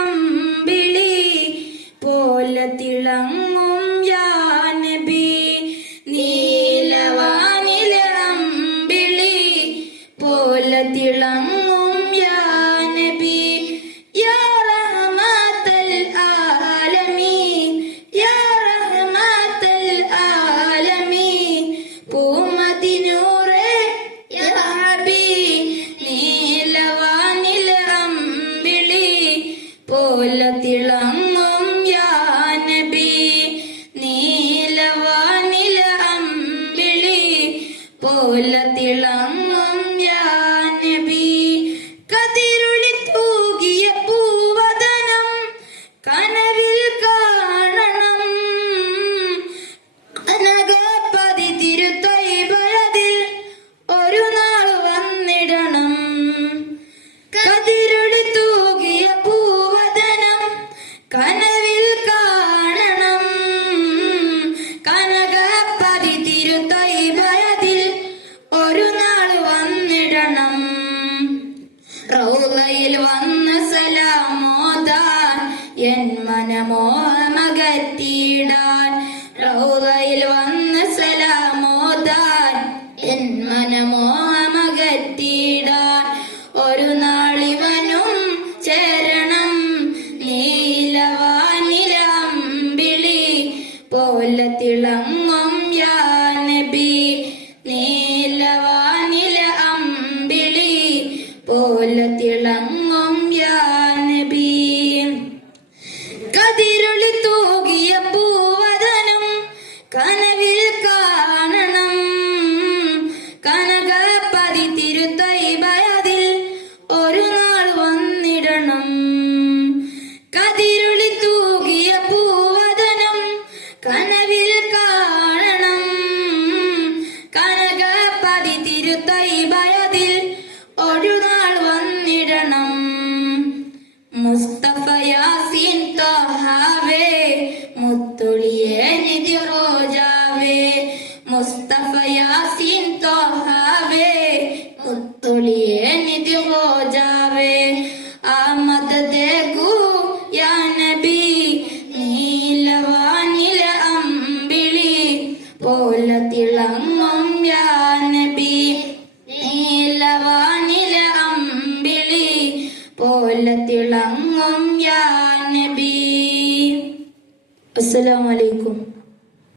അമ്പിളി പോലെ തിളങ്ങും യാ നബി. നീലവാനിലെ അമ്പിളി പോലെ തിളങ്ങും യാ നബി. യാ റഹ്മത്തൽ ആലമീൻ യാ റഹ്മത്തൽ ആലമീൻ പൂമതി നൂറേ യാ ഹബീ. നീലവാനിലെ അമ്പിളി പോലെ തിളങ്ങും യാ നബി. നീലവാനിലെ അമ്പിളി പോലെ തിളങ്ങും യാ നബി. കതിരുളി തൂകിയ പൂവദനം കനവിൽ കാണണം. കനകപ്പതി തിരുത്വൈബതിൽ ഒരു നാൾ വന്നിടണം. കതിരുളി തൂകിയ പൂവദനം കനവിൽ കാണണം. കനകപ്പതി തിരുത്വൈബതിൽ ഒരു നാൾ വന്നിടണം. റൗളയിൽ വന്ന് സലാമോദാൻ എൻ മനമോഹമകറ്റിയിടാൻ. റൗളയിൽ വന്ന് സലാമോദാൻ എൻ മനമോഹമകറ്റിയിടാൻ. ഒരു നാളിവനും ചേരണം നീലവാനിലെ അമ്പിളി പോലെ തിളങ്ങും